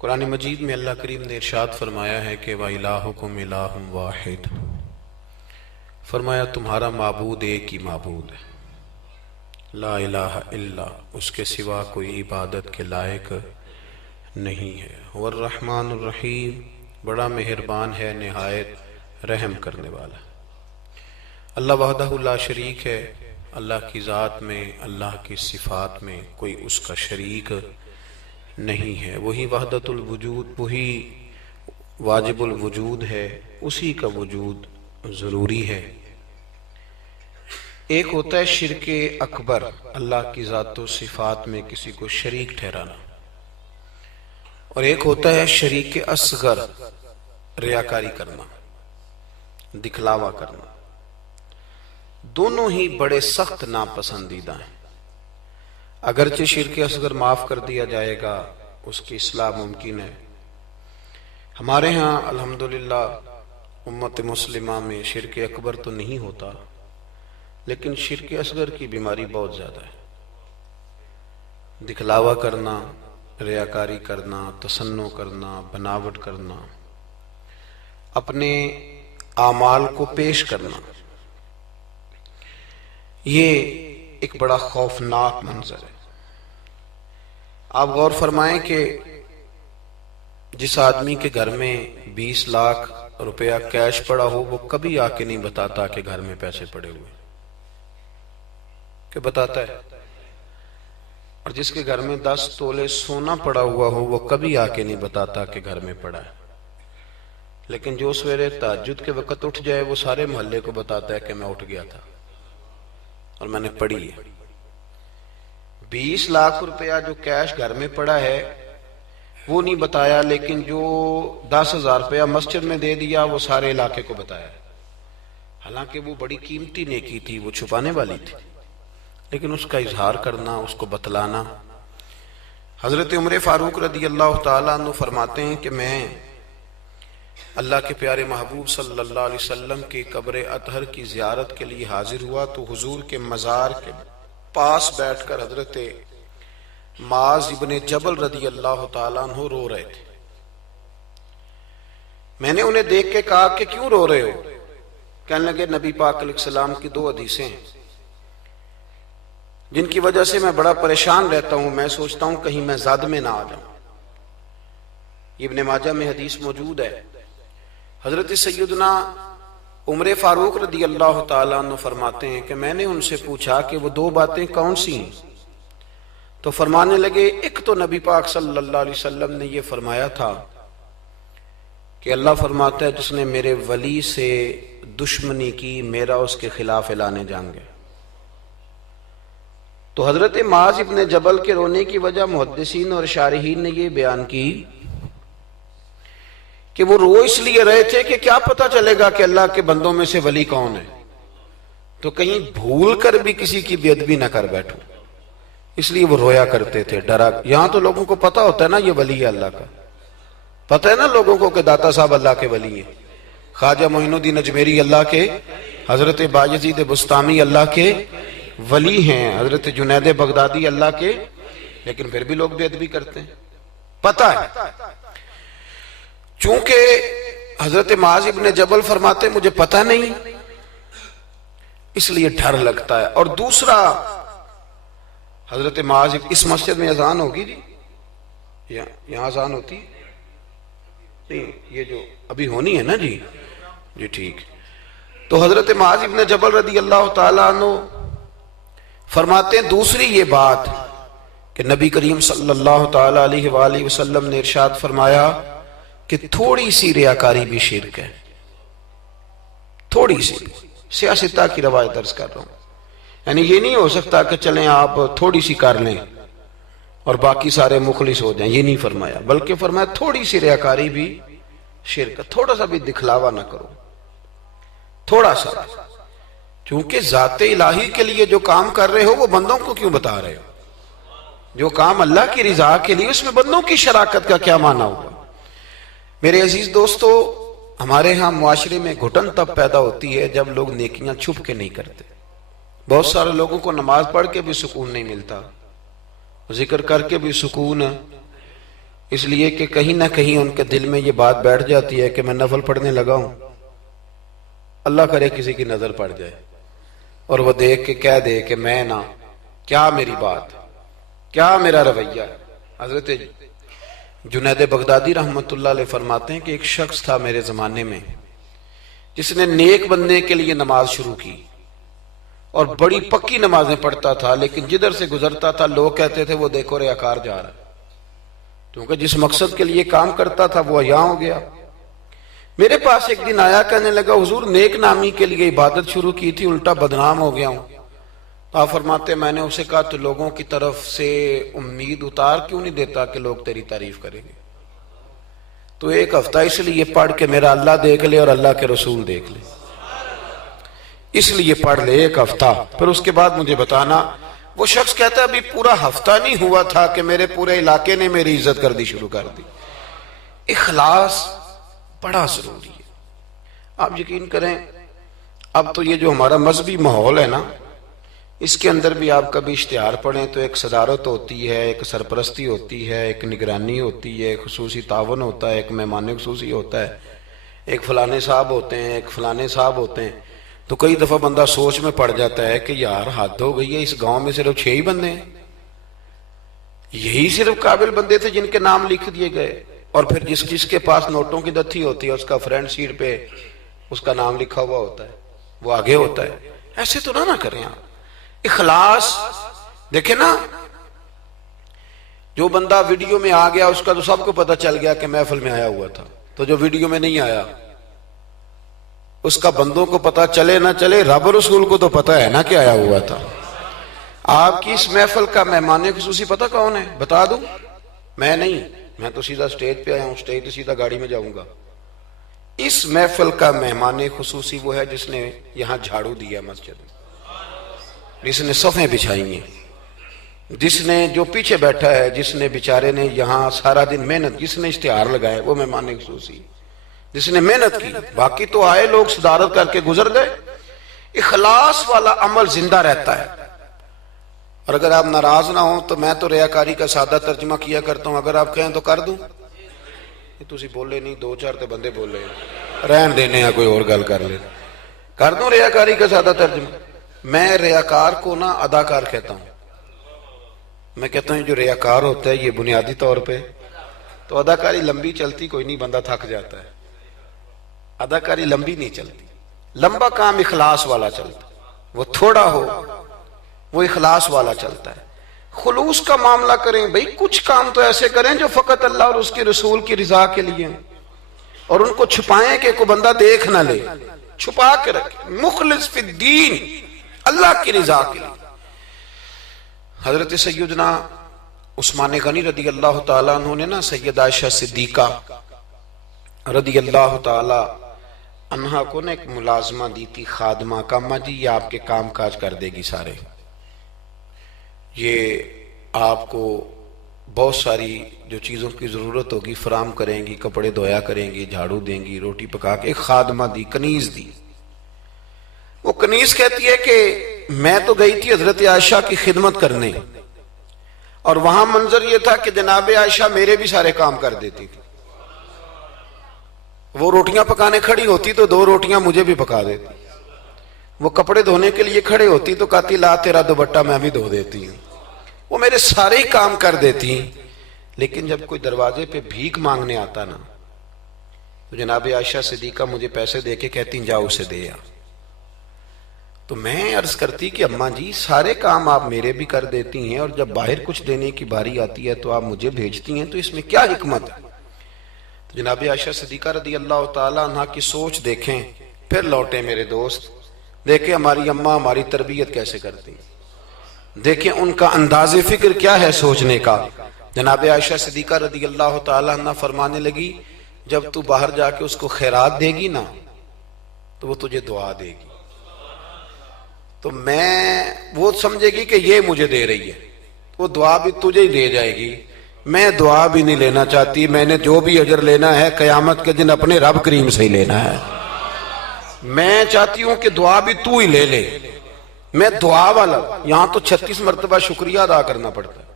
قرآن مجید میں اللہ کریم نے ارشاد فرمایا ہے کہ وَإِلَٰهُكُمْ إِلَٰهٌ وَاحِدٌ، فرمایا تمہارا معبود ایک ہی معبود ہے، لا الہ الا، اس کے سوا کوئی عبادت کے لائق نہیں ہے۔ والرحمن الرحیم، بڑا مہربان ہے، نہایت رحم کرنے والا۔ اللہ وحدہ لا شریک ہے، اللہ کی ذات میں، اللہ کی صفات میں کوئی اس کا شریک نہیں ہے۔ وہی وحدت الوجود، وہی واجب الوجود ہے، اسی کا وجود ضروری ہے۔ ایک ہوتا ہے شرک اکبر، اللہ کی ذات و صفات میں کسی کو شریک ٹھہرانا، اور ایک ہوتا ہے شریک اصغر، ریاکاری کرنا، دکھلاوا کرنا۔ دونوں ہی بڑے سخت ناپسندیدہ ہیں۔ اگرچہ شرک اصغر معاف کر دیا جائے گا، اس کی اصلاح ممکن ہے۔ ہمارے ہاں الحمدللہ امت مسلمہ میں شرک اکبر تو نہیں ہوتا، لیکن شرک اصغر کی بیماری بہت زیادہ ہے۔ دکھلاوا کرنا، ریاکاری کرنا، تصنع کرنا، بناوٹ کرنا، اپنے اعمال کو پیش کرنا، یہ ایک بڑا خوفناک منظر ہے۔ آپ غور فرمائیں کہ جس آدمی کے گھر میں 20 لاکھ روپیہ کیش پڑا ہو، وہ کبھی آ کے نہیں بتاتا کہ گھر میں پیسے پڑے ہوئے، کہ بتاتا ہے؟ اور جس کے گھر میں 10 تولے سونا پڑا ہوا ہو، وہ کبھی آ کے نہیں بتاتا کہ گھر میں پڑا ہے۔ لیکن جو سویرے تہجد کے وقت اٹھ جائے، وہ سارے محلے کو بتاتا ہے کہ میں اٹھ گیا تھا اور میں نے پڑھی ہے۔ 20 لاکھ روپیہ جو کیش گھر میں پڑا ہے وہ نہیں بتایا، لیکن جو 10,000 روپیہ مسجد میں دے دیا وہ سارے علاقے کو بتایا، حالانکہ وہ بڑی قیمتی نیکی تھی، وہ چھپانے والی تھی، لیکن اس کا اظہار کرنا، اس کو بتلانا۔ حضرت عمر فاروق رضی اللہ تعالیٰ عنہ فرماتے ہیں کہ میں اللہ کے پیارے محبوب صلی اللہ علیہ وسلم کی قبر اطہر کی زیارت کے لیے حاضر ہوا تو حضور کے مزار کے پاس بیٹھ کر حضرت معاذ ابن جبل رضی اللہ تعالیٰ عنہ رو رہے تھے۔ میں نے انہیں دیکھ کے کہا کہ کیوں رو رہے ہو؟ کہنے لگے نبی پاک علیہ السلام کی 2 حدیثیں ہیں جن کی وجہ سے میں بڑا پریشان رہتا ہوں، میں سوچتا ہوں کہیں میں زاد میں نہ آ جاؤں۔ ابن ماجہ میں حدیث موجود ہے۔ حضرت سیدنا عمر فاروق رضی اللہ تعالیٰ عنہ فرماتے ہیں کہ میں نے ان سے پوچھا کہ وہ 2 باتیں کون سی ہیں؟ تو فرمانے لگے ایک تو نبی پاک صلی اللہ علیہ وسلم نے یہ فرمایا تھا کہ اللہ فرماتا ہے جس نے میرے ولی سے دشمنی کی، میرا اس کے خلاف اعلان جنگ ہے۔ تو حضرت معاذ ابن جبل کے رونے کی وجہ محدثین اور شارحین نے یہ بیان کی کہ وہ رو اس لیے رہے تھے کہ کیا پتہ چلے گا کہ اللہ کے بندوں میں سے ولی کون ہے، تو کہیں بھول کر بھی کسی کی بے ادبی نہ کر بیٹھوں، اس لیے وہ رویا کرتے تھے، ڈرا۔ یہاں تو لوگوں کو پتہ ہوتا ہے نا یہ ولی ہے اللہ کا، پتہ ہے نا لوگوں کو کہ داتا صاحب اللہ کے ولی ہیں، خواجہ معین الدین اجمیری اللہ کے، حضرت بایزید بستامی اللہ کے ولی ہیں، حضرت جنید بغدادی اللہ کے، لیکن پھر بھی لوگ بے ادبی کرتے ہیں، پتہ ہے۔ چونکہ حضرت معاذ ابن جبل فرماتے مجھے پتہ نہیں، اس لیے ڈر لگتا ہے۔ اور دوسرا حضرت معاذ، اس مسجد میں اذان ہوگی جی، یہاں اذان ہوتی نہیں، یہ جو ابھی ہونی ہے نا جی ٹھیک۔ تو حضرت معاذ ابن جبل رضی اللہ تعالیٰ عنہ فرماتے ہیں دوسری یہ بات کہ نبی کریم صلی اللہ تعالیٰ علیہ وآلہ وسلم نے ارشاد فرمایا کہ تھوڑی سی ریاکاری بھی شرک ہے، تھوڑی سی، سیاستہ کی روایت درس کر رہا ہوں، یعنی یہ نہیں ہو سکتا کہ چلیں آپ تھوڑی سی کر لیں اور باقی سارے مخلص ہو جائیں، یہ نہیں فرمایا، بلکہ فرمایا تھوڑی سی ریاکاری بھی شرک ہے، تھوڑا سا بھی دکھلاوا نہ کرو، تھوڑا سا، چونکہ ذات الہی کے لیے جو کام کر رہے ہو وہ بندوں کو کیوں بتا رہے ہو؟ جو کام اللہ کی رضا کے لیے، اس میں بندوں کی شراکت کا کیا معنی ہوگا؟ میرے عزیز دوستو، ہمارے ہاں معاشرے میں گھٹن تب پیدا ہوتی ہے جب لوگ نیکیاں چھپ کے نہیں کرتے۔ بہت سارے لوگوں کو نماز پڑھ کے بھی سکون نہیں ملتا، ذکر کر کے بھی سکون اس لیے کہ کہیں نہ کہیں ان کے دل میں یہ بات بیٹھ جاتی ہے کہ میں نفل پڑھنے لگا ہوں، اللہ کرے کسی کی نظر پڑ جائے اور وہ دیکھ کے کہہ دے کہ میں نہ، کیا میری بات، کیا میرا رویہ ہے۔ حضرت جنید بغدادی رحمت اللہ علیہ فرماتے ہیں کہ ایک شخص تھا میرے زمانے میں جس نے نیک بننے کے لیے نماز شروع کی اور بڑی پکی نمازیں پڑھتا تھا، لیکن جدھر سے گزرتا تھا لوگ کہتے تھے وہ دیکھو ریاکار جا رہا ہے، کیونکہ جس مقصد کے لیے کام کرتا تھا وہ عیاں ہو گیا۔ میرے پاس ایک دن آیا، کہنے لگا حضور نیک نامی کے لیے عبادت شروع کی تھی، الٹا بدنام ہو گیا ہوں۔ تو آپ فرماتے میں نے اسے کہا تو لوگوں کی طرف سے امید اتار کیوں نہیں دیتا کہ لوگ تیری تعریف کریں گے؟ تو ایک ہفتہ اس لیے پڑھ کے میرا اللہ دیکھ لے اور اللہ کے رسول دیکھ لے، اس لیے پڑھ لے ایک ہفتہ، پھر اس کے بعد مجھے بتانا۔ وہ شخص کہتا ہے ابھی پورا ہفتہ نہیں ہوا تھا کہ میرے پورے علاقے نے میری عزت کر دی شروع کر دی۔ اخلاص بڑا ضروری ہے۔ آپ یقین کریں اب تو یہ جو ہمارا مذہبی ماحول ہے نا، اس کے اندر بھی آپ کبھی اشتہار پڑھیں تو ایک صدارت ہوتی ہے، ایک سرپرستی ہوتی ہے، ایک نگرانی ہوتی ہے، ایک خصوصی تعاون ہوتا ہے، ایک مہمان خصوصی ہوتا ہے، ایک فلانے صاحب ہوتے ہیں، ایک فلانے صاحب ہوتے ہیں۔ تو کئی دفعہ بندہ سوچ میں پڑ جاتا ہے کہ یار حد ہو گئی ہے، اس گاؤں میں صرف 6 ہی بندے ہیں، یہی صرف قابل بندے تھے جن کے نام لکھ دیے گئے، اور پھر جس کے پاس نوٹوں کی دتھی ہوتی ہے اس کا فرنٹ سیٹ پہ اس کا نام لکھا ہوا ہوتا ہے، وہ آگے ہوتا ہے۔ ایسے تو نہ کریں آپ۔ اخلاص دیکھیں نا، جو بندہ ویڈیو میں آ گیا اس کا تو سب کو پتہ چل گیا کہ محفل میں آیا ہوا تھا، تو جو ویڈیو میں نہیں آیا اس کا بندوں کو پتہ چلے نہ چلے، رب رسول کو تو پتہ ہے نا کہ آیا ہوا تھا۔ آپ کی اس محفل کا مہمان خصوصی پتہ کون ہے؟ بتا دوں؟ میں نہیں، میں تو سیدھا سٹیج پہ آیا ہوں، سٹیج سے سیدھا گاڑی میں جاؤں گا۔ اس محفل کا مہمان خصوصی وہ ہے جس نے یہاں جھاڑو دیا مسجد میں، جس نے صفیں بچھائی ہیں، جس نے جو پیچھے بیٹھا ہے، جس نے بیچارے نے یہاں سارا دن محنت، جس نے اشتہار لگائے، وہ مہمان خصوصی جس نے محنت کی۔ باقی تو آئے لوگ صدارت کر کے گزر گئے۔ اخلاص والا عمل زندہ رہتا ہے۔ اور اگر آپ ناراض نہ ہوں تو میں تو ریاکاری کا سادہ ترجمہ کیا کرتا ہوں، اگر آپ کہیں تو کر دوں؟ یہ تسی بولے نہیں، 2-4 تے بندے بولے، رہن دینے ہیں، کوئی اور گل کر لے، کر دوں ریاکاری کا سادہ ترجمہ؟ میں ریاکار کو نہ اداکار کہتا ہوں۔ میں کہتا ہوں جو ریاکار ہوتا ہے یہ بنیادی طور پہ تو اداکاری لمبی چلتی کوئی نہیں، بندہ تھک جاتا ہے، اداکاری لمبی نہیں چلتی، لمبا کام اخلاص والا چلتا ہے، وہ تھوڑا ہو وہ اخلاص والا چلتا ہے۔ خلوص کا معاملہ کریں بھئی، کچھ کام تو ایسے کریں جو فقط اللہ اور اس کے رسول کی رضا کے لیے ہیں، اور ان کو چھپائیں کہ کوئی بندہ دیکھ نہ لے، چھپا کے رکھیں، مخلص فی الدین، اللہ کی رضا کے لیے۔ حضرت سیدنا عثمان غنی رضی اللہ تعالیٰ عنہ نے نا سید عائشہ صدیقہ رضی اللہ تعالیٰ عنہ کو نے ایک ملازمہ دی تھی، خادمہ کا، اماں جی یہ آپ کے کام کاج کر دے گی سارے، یہ آپ کو بہت ساری جو چیزوں کی ضرورت ہوگی فراہم کریں گی، کپڑے دھویا کریں گی، جھاڑو دیں گی، روٹی پکا کے۔ ایک خادمہ دی، کنیز دی۔ وہ کنیز کہتی ہے کہ میں تو گئی تھی حضرت عائشہ کی خدمت کرنے، اور وہاں منظر یہ تھا کہ جناب عائشہ میرے بھی سارے کام کر دیتی تھی، وہ روٹیاں پکانے کھڑی ہوتی تو 2 روٹیاں مجھے بھی پکا دیتی، وہ کپڑے دھونے کے لیے کھڑے ہوتی تو کہتی لا تیرا دوپٹہ میں بھی دھو دیتی ہوں، وہ میرے سارے ہی کام کر دیتی۔ لیکن جب کوئی دروازے پہ بھیک مانگنے آتا نا تو جناب عائشہ صدیقہ مجھے پیسے دے کے کہتی جاؤ اسے دے آ۔ تو میں عرض کرتی کہ اماں جی سارے کام آپ میرے بھی کر دیتی ہیں، اور جب باہر کچھ دینے کی باری آتی ہے تو آپ مجھے بھیجتی ہیں، تو اس میں کیا حکمت ہے؟ تو جناب عائشہ صدیقہ رضی اللہ تعالیٰ عنہ کی سوچ دیکھیں، پھر لوٹیں میرے دوست، دیکھیں ہماری اماں ہماری تربیت کیسے کرتی ہیں، دیکھیں ان کا انداز فکر کیا ہے سوچنے کا۔ جناب عائشہ صدیقہ رضی اللہ تعالیٰ عنہ فرمانے لگی جب تو باہر جا کے اس کو خیرات دے گی نا تو وہ تجھے دعا دے گی، تو وہ سمجھے گی کہ یہ مجھے دے رہی ہے، وہ دعا بھی تجھے ہی دے جائے گی۔ میں دعا بھی نہیں لینا چاہتی، میں نے جو بھی اجر لینا ہے قیامت کے دن اپنے رب کریم سے ہی لینا ہے۔ میں چاہتی ہوں کہ دعا بھی تو ہی لے لے، میں دعا والا۔ یہاں تو 36 مرتبہ شکریہ ادا کرنا پڑتا ہے،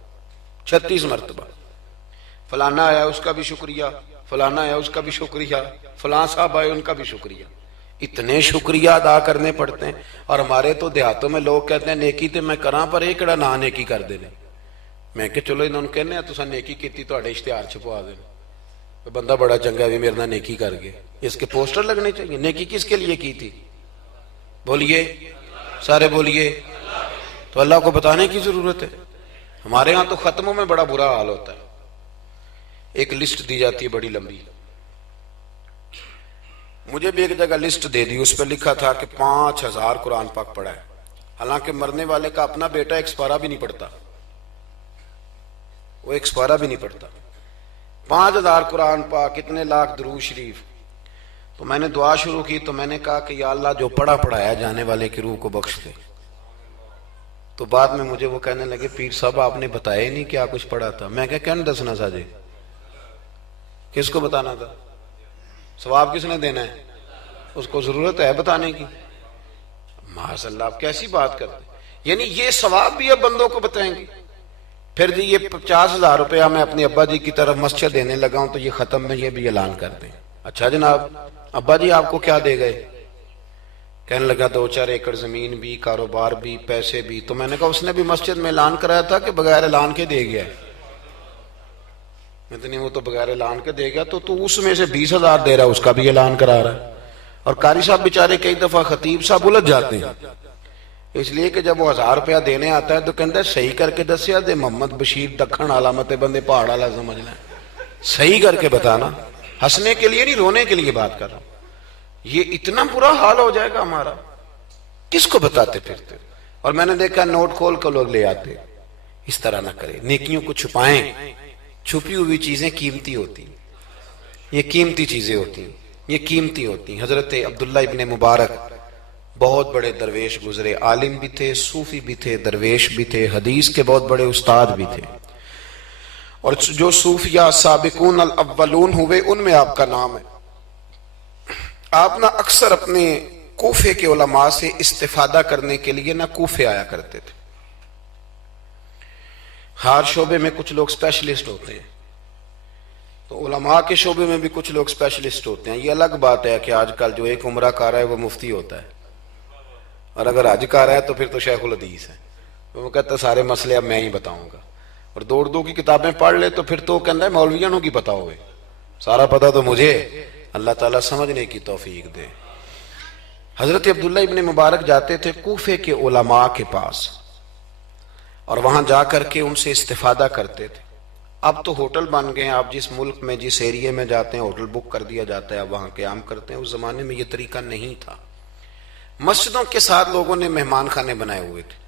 36 مرتبہ۔ فلانا آیا اس کا بھی شکریہ، فلانا آیا اس کا بھی شکریہ، فلاں صاحب آئے ان کا بھی شکریہ. اتنے شکریہ ادا کرنے پڑتے ہیں. اور ہمارے تو دیہاتوں میں لوگ کہتے ہیں نیکی تے میں کراں پر یہ کہڑا نہ نیکی کر دے. میں کہ چلو انہوں نے کہنے ہیں تساں نیکی کیتی تہاڈے اشتہار چھپوا دین، بندہ بڑا چنگا بھی میرے نال نیکی کر گیا. اس کے پوسٹر لگنے چاہیے. نیکی کس کے لیے کی تھی؟ بولیے سارے بولیے. تو اللہ کو بتانے کی ضرورت ہے. ہمارے ہاں تو ختموں میں بڑا برا حال ہوتا ہے. ایک لسٹ دی جاتی ہے بڑی لمبی. مجھے بھی ایک جگہ لسٹ دے دی، اس پہ لکھا تھا کہ 5000 قرآن پاک پڑھا ہے. حالانکہ مرنے والے کا اپنا بیٹا ایک سپارہ بھی نہیں پڑھتا، وہ ایک سپارہ بھی نہیں پڑھتا. 5000 قرآن پاک، اتنے لاکھ درود شریف. تو میں نے دعا شروع کی تو میں نے کہا کہ یا اللہ جو پڑھایا جانے والے کی روح کو بخش دے. تو بعد میں مجھے وہ کہنے لگے پیر صاحب آپ نے بتایا ہی نہیں کیا کچھ پڑھا تھا. میں کہا کہنے دسنا سا جی، کس کو بتانا تھا؟ ثواب کس نے دینا ہے؟ اس کو ضرورت ہے بتانے کی. معاذ اللہ، آپ کیسی بات کرتے ہیں. یعنی یہ ثواب بھی اب بندوں کو بتائیں گے. پھر جی یہ 50,000 روپیہ میں اپنے ابا جی کی طرف مسجد دینے لگا ہوں تو یہ ختم میں یہ بھی اعلان کر دیں. اچھا جناب، ابا جی آپ کو کیا دے گئے؟ کہنے لگا 2-4 ایکڑ زمین بھی، کاروبار بھی، پیسے بھی. تو میں نے کہا اس نے بھی مسجد میں اعلان کرایا تھا کہ بغیر اعلان کے دے گیا ہے؟ میں تو نہیں، وہ تو بغیر اعلان کے دے گیا. تو اس میں سے 20,000 دے رہا ہے، اس کا بھی اعلان کرا رہا ہے. اور قاری صاحب بیچارے کئی دفعہ خطیب صاحب الجھ جاتے ہیں، اس لیے کہ جب وہ 1000 روپیہ دینے آتا ہے تو کہتا ہے صحیح کر کے دسیا دے محمد بشیر دکھن علامت بندے پہاڑ والا سمجھ لیں. صحیح کر کے بتانا، ہنسنے کے لیے نہیں رونے کے لیے بات کر رہا ہوں. یہ اتنا برا حال ہو جائے گا ہمارا، کس کو بتاتے پھرتے. اور میں نے دیکھا نوٹ کھول کر لوگ لے آتے. اس طرح نہ کریں، نیکیوں کو چھپائیں. چھپی ہوئی چیزیں قیمتی ہوتی، یہ قیمتی چیزیں ہوتی ہیں، یہ قیمتی ہوتی ہیں. حضرت عبداللہ ابن مبارک بہت بڑے درویش گزرے، عالم بھی تھے، صوفی بھی تھے، درویش بھی تھے، حدیث کے بہت بڑے استاد بھی تھے. اور جو صوفیاء سابقون الاولون ہوئے ان میں آپ کا نام ہے. آپ نہ اکثر اپنے کوفے کے علماء سے استفادہ کرنے کے لیے نہ کوفے آیا کرتے تھے. ہر شعبے میں کچھ لوگ اسپیشلسٹ ہوتے ہیں، تو علماء کے شعبے میں بھی کچھ لوگ اسپیشلسٹ ہوتے ہیں. یہ الگ بات ہے کہ آج کل جو ایک عمرہ کر رہا ہے وہ مفتی ہوتا ہے، اور اگر حج کر رہا ہے تو پھر تو شیخ الحدیث ہے. وہ کہتا ہے سارے مسئلے اب میں ہی بتاؤں گا. اور دو کی کتابیں پڑھ لے تو پھر تو کہتا ہے مولویوں کی پتہ ہوئے، سارا پتہ تو مجھے. اللہ تعالیٰ سمجھنے کی توفیق دے. حضرت عبداللہ ابن مبارک جاتے تھے کوفے کے علماء کے پاس، اور وہاں جا کر کے ان سے استفادہ کرتے تھے. اب تو ہوٹل بن گئے ہیں، آپ جس ملک میں جس ایریے میں جاتے ہیں ہوٹل بک کر دیا جاتا ہے، اب وہاں قیام کرتے ہیں. اس زمانے میں یہ طریقہ نہیں تھا. مسجدوں کے ساتھ لوگوں نے مہمان خانے بنائے ہوئے تھے،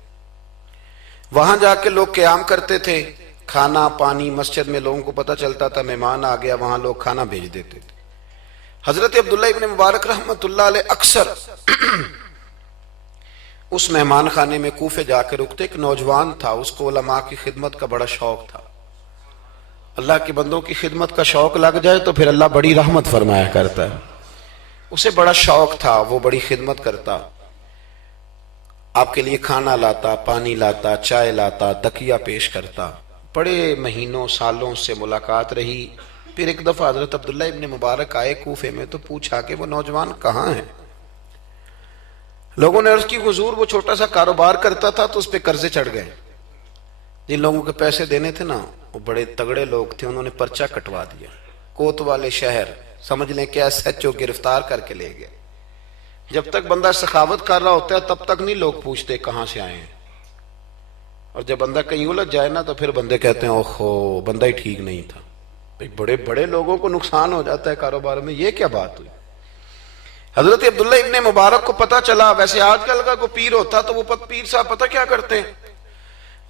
وہاں جا کے لوگ قیام کرتے تھے. کھانا پانی مسجد میں لوگوں کو پتہ چلتا تھا، مہمان آ گیا، وہاں لوگ کھانا بھیج دیتے تھے. حضرت عبداللہ ابن مبارک رحمت اللہ علیہ اکثر اس مہمان خانے میں کوفے جا کے رکتے. ایک نوجوان تھا، اس کو علماء کی خدمت کا بڑا شوق تھا. اللہ کے بندوں کی خدمت کا شوق لگ جائے تو پھر اللہ بڑی رحمت فرمایا کرتا ہے. اسے بڑا شوق تھا، وہ بڑی خدمت کرتا، آپ کے لیے کھانا لاتا، پانی لاتا، چائے لاتا، تکیہ پیش کرتا. بڑے مہینوں سالوں سے ملاقات رہی. پھر ایک دفعہ حضرت عبداللہ ابن مبارک آئے کوفے میں تو پوچھا کہ وہ نوجوان کہاں ہیں. لوگوں نے عرض کی حضور وہ چھوٹا سا کاروبار کرتا تھا تو اس پہ قرضے چڑھ گئے. جن لوگوں کے پیسے دینے تھے نا وہ بڑے تگڑے لوگ تھے، انہوں نے پرچہ کٹوا دیا. کوتوالے شہر سمجھ لیں کہ ایس ایچ او گرفتار کر کے لے گئے. جب تک بندہ سخاوت کر رہا ہوتا ہے تب تک نہیں لوگ پوچھتے کہاں سے آئے ہیں، اور جب بندہ کہیں الجھ جائے نا تو پھر بندے کہتے ہیں اوہو بندہ ہی ٹھیک نہیں تھا. بڑے بڑے لوگوں کو نقصان ہو جاتا ہے کاروبار میں. یہ کیا بات ہوئی؟ حضرت عبداللہ ابن مبارک کو پتا چلا. ویسے آج کل کا کوئی پیر ہوتا تو وہ پیر صاحب پتہ کیا کرتے ہیں،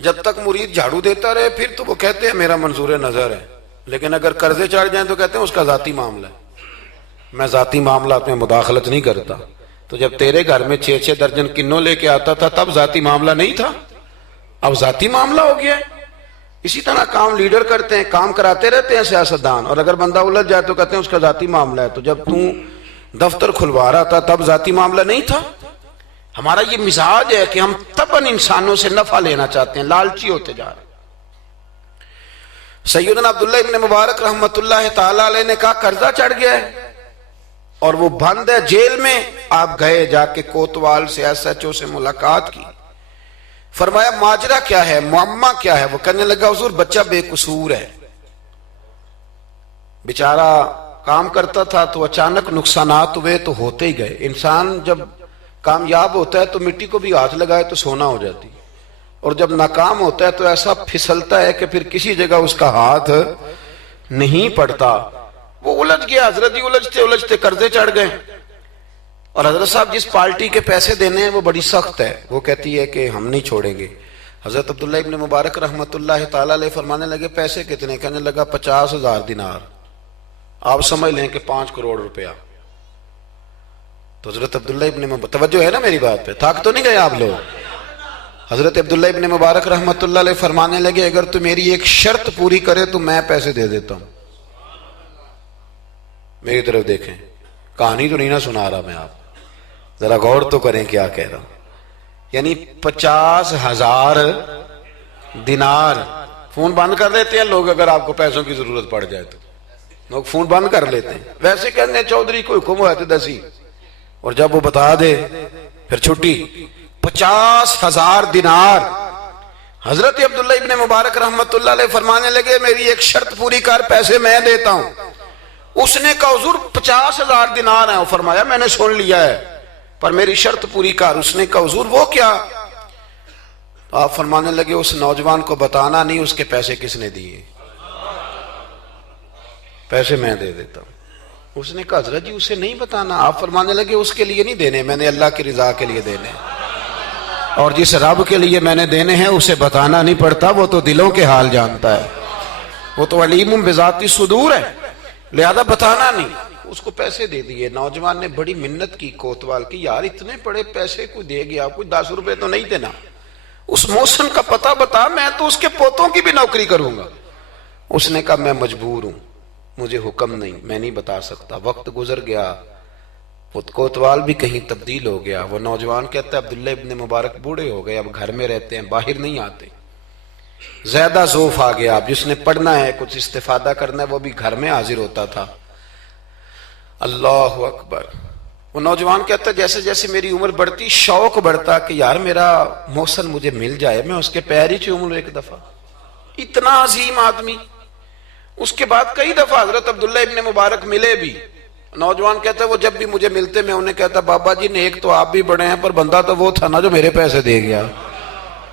جب تک مرید جھاڑو دیتا رہے پھر تو وہ کہتے ہیں میرا منظور نظر ہے، لیکن اگر قرضے چڑھ جائیں تو کہتے ہیں اس کا ذاتی معاملہ ہے، میں ذاتی معاملات میں مداخلت نہیں کرتا. تو جب تیرے گھر میں 6 درجن کنوں لے کے آتا تھا تب ذاتی معاملہ نہیں تھا، اب ذاتی معاملہ ہو گیا ہے. اسی طرح کام لیڈر کرتے ہیں، کام کراتے رہتے ہیں سیاستدان، اور اگر بندہ الجھ جائے تو کہتے ہیں اس کا ذاتی معاملہ ہے. تو جب دفتر کھلوا رہا تھا تب ذاتی معاملہ نہیں تھا. ہمارا یہ مزاج ہے کہ ہم تباً انسانوں سے نفع لینا چاہتے ہیں، لالچی ہوتے جا رہے ہیں. سیدنا عبداللہ ابن مبارک رحمت اللہ تعالی علیہ نے کہا قرضہ چڑھ گیا ہے اور وہ بند ہے جیل میں. آپ گئے, جا کے کوتوال سے ایس ایچ او سے ملاقات کی, فرمایا ماجرا کیا ہے, معمہ کیا ہے؟ وہ کہنے لگا حضور بچہ بے قصور ہے, بیچارہ کام کرتا تھا تو اچانک نقصانات ہوئے تو ہوتے ہی گئے. انسان جب کامیاب ہوتا ہے تو مٹی کو بھی ہاتھ لگائے تو سونا ہو جاتی, اور جب ناکام ہوتا ہے تو ایسا پھسلتا ہے کہ پھر کسی جگہ اس کا ہاتھ نہیں پڑتا. وہ الجھ گیا, حضرت جی الجھتے الجھتے قرضے چڑھ گئے. اور حضرت صاحب جس پارٹی کے پیسے دینے ہیں وہ بڑی سخت ہے, وہ کہتی ہے کہ ہم نہیں چھوڑیں گے. حضرت عبداللہ ابن مبارک رحمت اللہ تعالی علیہ فرمانے لگے پیسے کتنے؟ کہنے لگا 50,000 دینار. آپ سمجھ لیں کہ 5 کروڑ روپیہ. تو حضرت عبداللہ ابن مبارک, توجہ ہے نا میری بات پہ, تھک تو نہیں گئے آپ لوگ؟ حضرت عبداللہ ابن مبارک رحمت اللہ علیہ فرمانے لگے اگر تو میری ایک شرط پوری کرے تو میں پیسے دے دیتا ہوں. میری طرف دیکھیں, کہانی تو نہیں نہ سنا رہا میں, آپ ذرا غور تو کریں کیا کہہ رہا ہوں. یعنی 50,000 دینار. فون بند کر دیتے ہیں لوگ اگر آپ کو پیسوں کی ضرورت پڑ جائے تو, لوگ فون بند کر لیتے ہیں. ویسے کہتے ہیں چودھری کو حکم ہوا تو دسی, اور جب وہ بتا دے پھر چھٹی. 50,000 دینار. حضرت عبداللہ ابن مبارک رحمت اللہ علیہ فرمانے لگے میری ایک شرط پوری کر, پیسے میں دیتا ہوں. اس نے کہا حضور 50,000 دینار ہیں. فرمایا میں نے سن لیا ہے پر میری شرط پوری کر. اس نے کہا حضور وہ کیا؟ آپ فرمانے لگے اس نوجوان کو بتانا نہیں اس کے پیسے کس نے دیے, پیسے میں دے دیتا ہوں. اس نے کہا حضرت جی اسے نہیں بتانا. آپ فرمانے لگے اس کے لیے نہیں دینے, میں نے اللہ کی رضا کے لیے دینے, اور جس رب کے لیے میں نے دینے ہیں اسے بتانا نہیں پڑتا, وہ تو دلوں کے حال جانتا ہے, وہ تو علیم بذات الصدور ہے, لہذا بتانا نہیں. اس کو پیسے دے دیے. نوجوان نے بڑی منت کی کوتوال کی, یار اتنے بڑے پیسے کوئی دے گیا, کوئی 10 روپے تو نہیں دینا, اس محسن کا پتہ بتا, میں تو اس کے پوتوں کی بھی نوکری کروں گا. اس نے کہا میں مجبور ہوں, مجھے حکم نہیں, میں نہیں بتا سکتا. وقت گزر گیا, وہ کوتوال بھی کہیں تبدیل ہو گیا. وہ نوجوان کہتا ہے عبداللہ ابن مبارک بوڑھے ہو گئے, اب گھر میں رہتے ہیں, باہر نہیں آتے. زیادہ ذوف آ گیا, اب جس نے پڑھنا ہے کچھ استفادہ کرنا ہے وہ بھی گھر میں حاضر ہوتا تھا. اللہ اکبر. وہ نوجوان کہتا ہے جیسے جیسے میری عمر بڑھتی شوق بڑھتا کہ یار میرا محسن مجھے مل جائے, میں اس کے پیر ہی چوم لوں ایک دفعہ. اتنا عظیم آدمی. اس کے بعد کئی دفعہ حضرت عبداللہ ابن مبارک ملے بھی. نوجوان کہتا ہے وہ جب بھی مجھے ملتے میں انہیں کہتا بابا جی نیک تو آپ بھی بڑے ہیں پر بندہ تو وہ تھا نا جو میرے پیسے دے گیا.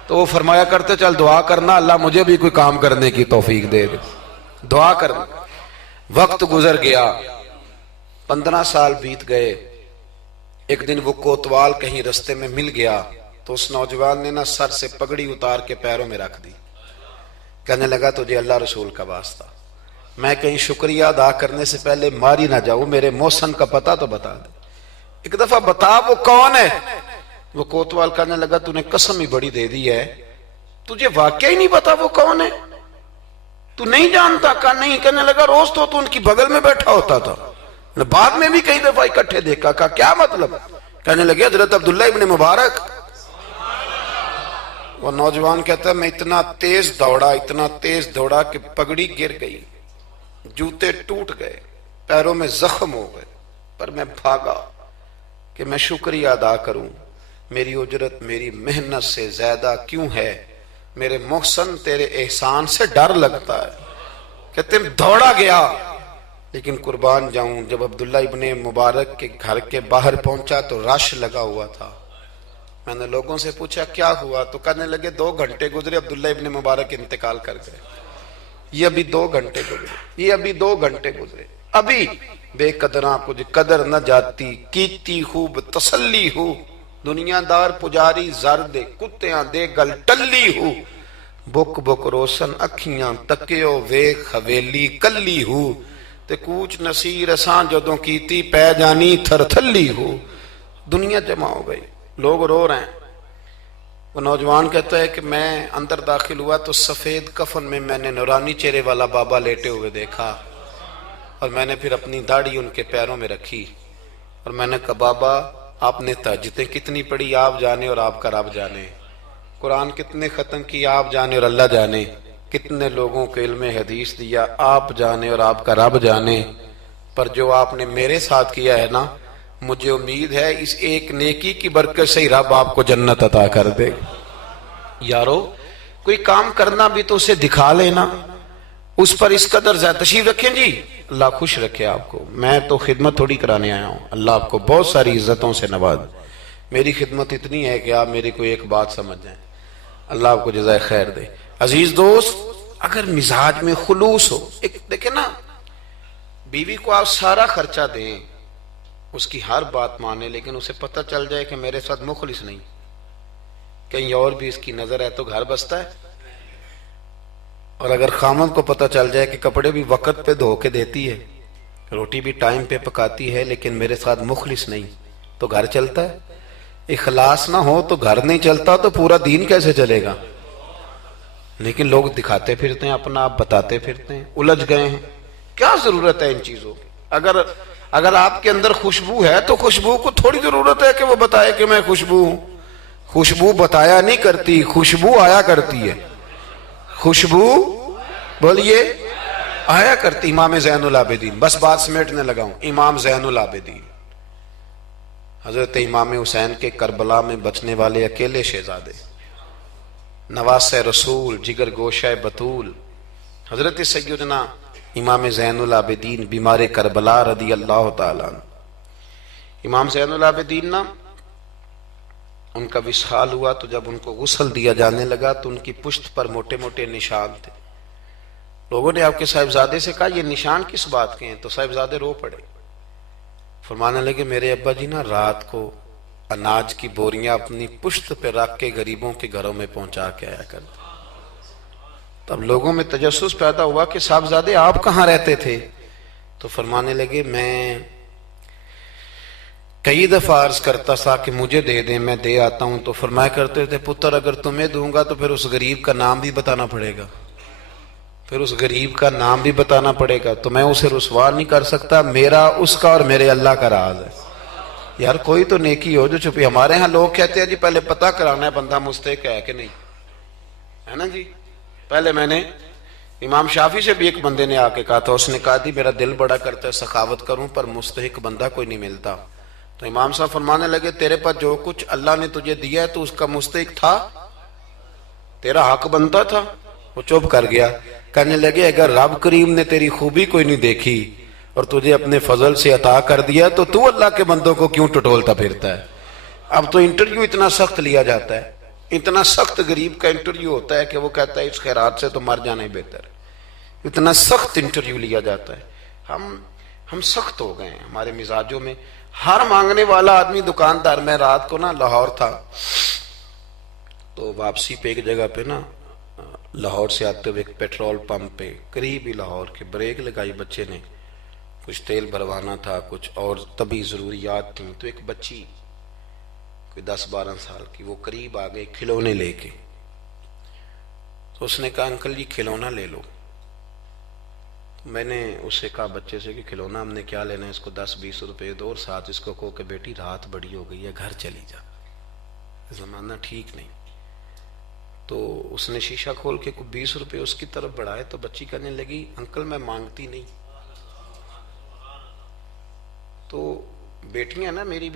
تو وہ فرمایا کرتے چل دعا کرنا اللہ مجھے بھی کوئی کام کرنے کی توفیق دے دے, دعا کرنا. وقت گزر گیا, 15 سال بیت گئے. ایک دن وہ کوتوال کہیں رستے میں مل گیا تو اس نوجوان نے نا سر سے پگڑی اتار کے پیروں میں رکھ دی. کہنے لگا تجھے اللہ رسول کا واسطہ, میں کہیں شکریہ ادا کرنے سے پہلے ماری نہ جاؤں, میرے محسن کا پتہ تو بتا دے, ایک دفعہ بتا وہ کون ہے. وہ کوتوال کہنے لگا تو نے قسم ہی بڑی دے دی ہے, تجھے واقعی نہیں پتا وہ کون ہے, تو نہیں جانتا؟ کہا نہیں. کہنے لگا روز تو ان کی بغل میں بیٹھا ہوتا تھا, بعد میں بھی کئی دفعہ اکٹھے دیکھا. کہا کیا مطلب؟ کہنے لگے حضرت عبداللہ ابن مبارک. وہ نوجوان کہتا ہے میں اتنا تیز دوڑا کہ پگڑی گر گئی, جوتے ٹوٹ گئے, پیروں میں زخم ہو گئے, پر میں بھاگا کہ میں شکریہ ادا کروں. میری اجرت میری محنت سے زیادہ کیوں ہے, میرے محسن تیرے احسان سے ڈر لگتا ہے. کہتے ہیں دوڑا گیا, لیکن قربان جاؤں جب عبداللہ ابن مبارک کے گھر کے باہر پہنچا تو رش لگا ہوا تھا. میں نے لوگوں سے پوچھا کیا ہوا, تو کہنے لگے 2 گھنٹے گزرے عبداللہ ابن مبارک انتقال کر گئے. یہ ابھی 2 گھنٹے گزرے, یہ ابھی 2 گھنٹے گزرے. ابھی بے قدراں کچھ قدر نہ جاتی, کیتی خوب تسلی ہو, دنیا دار پجاری زر دے, کتیاں دے گل ٹلی ہو, بک بک روشن اکھیاں تکیو ویکھ حویلی کلی ہو, تے کوچ نصیر اساں جدوں کیتی پہ جانی تھر تھلی ہو. دنیا جمع ہو گئی, لوگ رو رہے ہیں. وہ نوجوان کہتا ہے کہ میں اندر داخل ہوا تو سفید کفن میں نے نورانی چہرے والا بابا لیٹے ہوئے دیکھا, اور میں نے پھر اپنی داڑھی ان کے پیروں میں رکھی, اور میں نے کہا بابا آپ نے تہجدیں کتنی پڑھی آپ جانے اور آپ کا رب جانے, قرآن کتنے ختم کی آپ جانے اور اللہ جانے, کتنے لوگوں کو علم حدیث دیا آپ جانے اور آپ کا رب جانے، پر جو آپ نے میرے ساتھ کیا ہے نا، مجھے امید ہے اس ایک نیکی کی برکت سے ہی رب آپ کو جنت عطا کر دے۔ یارو کوئی کام کرنا بھی تو اسے دکھا لینا، اس پر اس قدر زیادہ تشریف رکھیں جی، اللہ خوش رکھے آپ کو۔ میں تو خدمت تھوڑی کرانے آیا ہوں، اللہ آپ کو بہت ساری عزتوں سے نواز۔ میری خدمت اتنی ہے کہ آپ میری کوئی ایک بات سمجھ جائیں، اللہ آپ کو جزائے خیر دے۔ عزیز دوست، اگر مزاج میں خلوص ہو، ایک دیکھیں نا، بیوی کو آپ سارا خرچہ دیں، اس کی ہر بات مانے، لیکن اسے پتہ چل جائے کہ میرے ساتھ مخلص نہیں، کہیں اور بھی اس کی نظر ہے تو گھر بستا ہے۔ اور اگر خامد کو پتہ چل جائے کہ کپڑے بھی وقت پہ دھو کے دیتی ہے، روٹی بھی ٹائم پہ پکاتی ہے، لیکن میرے ساتھ مخلص نہیں، تو گھر چلتا ہے؟ اخلاص نہ ہو تو گھر نہیں چلتا، تو پورا دین کیسے چلے گا؟ لیکن لوگ دکھاتے پھرتے ہیں اپنا، آپ بتاتے پھرتے ہیں، الجھ گئے ہیں۔ کیا ضرورت ہے ان چیزوں کی؟ اگر آپ کے اندر خوشبو ہے تو خوشبو کو تھوڑی ضرورت ہے کہ وہ بتائے کہ میں خوشبو ہوں۔ خوشبو بتایا نہیں کرتی، خوشبو آیا کرتی ہے۔ خوشبو بولیے آیا کرتی۔ امام زین العابدین، بس بات سمیٹنے لگا ہوں، امام زین العابدین حضرت امام حسین کے کربلا میں بچنے والے اکیلے شہزادے، نواس رسول، جگر گوشہ بطول، حضرت سیدنا امام زین العابدین بیمار کربلا رضی اللہ تعالیٰ عنہ۔ امام زین العابدین نا، ان کا وصال ہوا تو جب ان کو غسل دیا جانے لگا تو ان کی پشت پر موٹے موٹے نشان تھے۔ لوگوں نے آپ کے صاحبزادے سے کہا یہ نشان کس بات کے ہیں؟ تو صاحبزادے رو پڑے، فرمانے لگے میرے ابا جی نا رات کو اناج کی بوریاں اپنی پشت پہ رکھ کے غریبوں کے گھروں میں پہنچا کے آیا کرتے۔ تب لوگوں میں تجسس پیدا ہوا کہ صاحبزادے آپ کہاں رہتے تھے؟ تو فرمانے لگے میں کئی دفعہ عرض کرتا تھا کہ مجھے دے دیں، میں دے آتا ہوں، تو فرمایا کرتے تھے پتر اگر تمہیں دوں گا تو پھر اس غریب کا نام بھی بتانا پڑے گا، پھر اس غریب کا نام بھی بتانا پڑے گا، تو میں اسے رسوا نہیں کر سکتا، میرا اس کا اور میرے اللہ کا راز ہے۔ یار کوئی تو نیکی ہو جو چھپی۔ ہمارے ہاں لوگ کہتے ہیں جی پہلے پتہ کرانا ہے بندہ مستحق ہے کہ نہیں، ہے نا جی۔ پہلے میں نے امام شافعی سے بھی ایک بندے نے آ کے کہا تھا، اس نے کہا تھی میرا دل بڑا کرتا ہے سخاوت کروں پر مستحق بندہ کوئی نہیں ملتا۔ تو امام صاحب فرمانے لگے تیرے پر جو کچھ اللہ نے تجھے دیا ہے تو اس کا مستحق تھا، تیرا حق بنتا تھا۔ وہ چپ کر گیا، کہنے لگے اگر رب کریم نے تیری خوبی کوئی نہیں دیکھی اور تجھے اپنے فضل سے عطا کر دیا تو اللہ کے بندوں کو کیوں ٹٹولتا پھرتا ہے؟ اب تو انٹرویو اتنا سخت لیا جاتا ہے، اتنا سخت غریب کا انٹرویو ہوتا ہے کہ وہ کہتا ہے اس خیرات سے تو مر جانا ہی بہتر ہے۔ اتنا سخت انٹرویو لیا جاتا ہے۔ ہم سخت ہو گئے ہیں ہمارے مزاجوں میں۔ ہر مانگنے والا آدمی دکاندار، میں رات کو نا لاہور تھا تو واپسی پہ ایک جگہ پہ نا لاہور سے آتے ہوئے ایک پیٹرول پمپ پہ قریب ہی لاہور کے بریک لگائی بچے نے، کچھ تیل بھروانا تھا، کچھ اور طبی ضروریات تھیں، تو ایک بچی کوئی 10-12 سال کی وہ قریب آ گئی کھلونے لے کے۔ تو اس نے کہا انکل جی کھلونا لے لو۔ میں نے اس سے کہا بچے سے کہ کھلونا ہم نے کیا لینا ہے، اس کو 10-20 روپے دو اور ساتھ اس کو کہو کہ بیٹی رات بڑی ہو گئی ہے گھر چلی جا، زمانہ ٹھیک نہیں۔ تو اس نے شیشہ کھول کے کوئی 20 روپے اس کی طرف بڑھائے تو بچی کہنے لگی انکل میں مانگتی نہیں۔ تو بیٹیاں نا، میری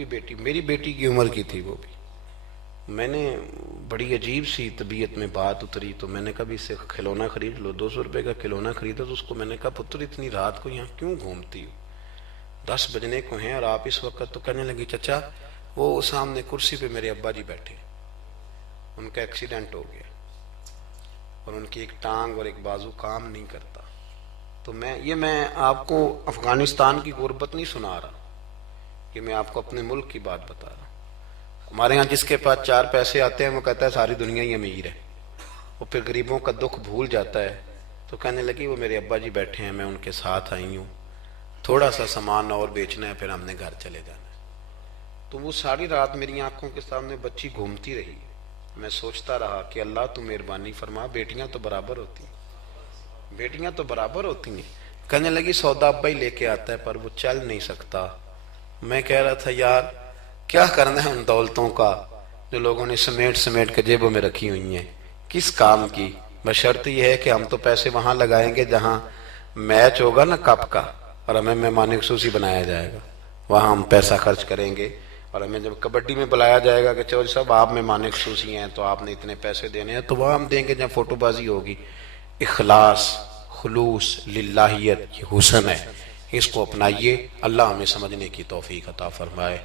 بیٹی کی عمر کی تھی وہ بھی، میں نے بڑی عجیب سی طبیعت میں بات اتری تو میں نے کہا بھی اس سے کھلونا خرید لو، 200 روپے کا کھلونا خریدا۔ تو اس کو میں نے کہا پتر اتنی رات کو یہاں کیوں گھومتی ہو، 10 بجنے کو ہیں اور آپ اس وقت؟ تو کہنے لگی چچا وہ سامنے کرسی پہ میرے ابا جی بیٹھے، ان کا ایکسیڈنٹ ہو گیا اور ان کی ایک ٹانگ اور ایک بازو کام نہیں کرتا۔ تو میں آپ کو افغانستان کی غربت نہیں سنا رہا، کہ میں آپ کو اپنے ملک کی بات بتا رہا ہوں۔ ہمارے ہاں جس کے پاس 4 پیسے آتے ہیں وہ کہتا ہے ساری دنیا ہی امیر ہے، وہ پھر غریبوں کا دکھ بھول جاتا ہے۔ تو کہنے لگی وہ میرے ابا جی بیٹھے ہیں، میں ان کے ساتھ آئی ہوں، تھوڑا سا سامان اور بیچنا ہے پھر ہم نے گھر چلے جانا ہے۔ تو وہ ساری رات میری آنکھوں کے سامنے بچی گھومتی رہی۔ میں سوچتا رہا کہ اللہ تو مہربانی فرما، بیٹیاں تو برابر ہوتی ہیں، بیٹیاں تو برابر ہوتی ہیں۔ کہنے لگی سودا ابا ہی لے کے آتا ہے پر وہ چل نہیں سکتا۔ میں کہہ رہا تھا یار کیا کرنا ہے ان دولتوں کا جو لوگوں نے سمیٹ کے جیبوں میں رکھی ہوئی ہیں، کس کام کی؟ بشرط یہ ہے کہ ہم تو پیسے وہاں لگائیں گے جہاں میچ ہوگا نا کپ کا، اور ہمیں مہمان خصوصی بنایا جائے گا، وہاں ہم پیسہ خرچ کریں گے، اور ہمیں جب کبڈی میں بلایا جائے گا کہ چودھری صاحب آپ مہمان خصوصی ہیں تو آپ نے اتنے پیسے دینے ہیں، تو وہاں ہم دیں گے جہاں فوٹو بازی ہوگی۔ اخلاص، خلوص، للہیت، یہ حسن ہے، اس کو اپنائیے، اللہ ہمیں سمجھنے کی توفیق عطا فرمائے۔